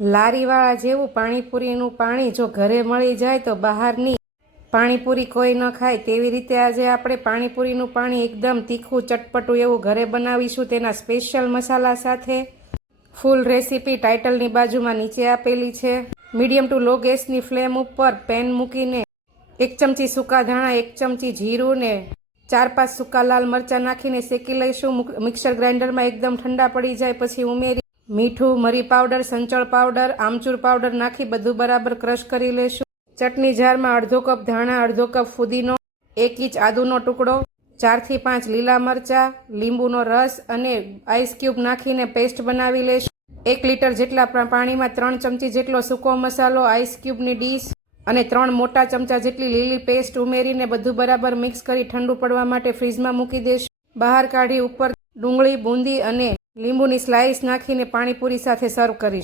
લારીવાળા જેવું પાણીપુરીનું પાણી જો ઘરે મળી જાય તો બહારની પાણીપુરી કોઈ ન ખાય, તેવી રીતે આજે આપણે પાણીપુરીનું પાણી એકદમ તીખું ચટપટું એવું ઘરે બનાવીશું તેના સ્પેશિયલ મસાલા સાથે। ફૂલ રેસીપી ટાઇટલની બાજુમાં નીચે આપેલી છે। મીડિયમ ટુ લો ગેસની ફ્લેમ ઉપર પેન મૂકીને 1 ચમચી સૂકા ધાણા, 1 ચમચી જીરું ને 4-5 સૂકા લાલ મરચાં નાખીને શેકી લઈશું। મિક્સર ગ્રાઇન્ડરમાં એકદમ ઠંડા પડી જાય પછી ઉમેરી મીઠું, મરી પાવડર, સંચળ પાવડર, આમચૂર પાવડર નાખી બધું બરાબર ક્રશ કરી લેશું। ચટણી જારમાં અડધો કપ ધાણા, અડધો કપ ફુદીનો, 1 ઇંચ આદુનો ટુકડો, 4 થી 5 લીલા મરચાં, લીંબુનો રસ અને આઈસ ક્યુબ નાખીને પેસ્ટ બનાવી લેશું। 1 લીટર જેટલા પાણીમાં 3 ચમચી જેટલો સૂકો મસાલો, આઈસ ક્યુબની ડીશ અને 3 મોટા ચમચા જેટલી લીલી પેસ્ટ ઉમેરીને બધું બરાબર મિક્સ કરી ઠંડુ પડવા માટે ફ્રીઝમાં મૂકી દેશું। બહાર કાઢી ઉપર ડુંગળી, બુંદી અને લીંબુની સ્લાઇસ નાખીને પાણીપુરી સાથે સર્વ કરીશું।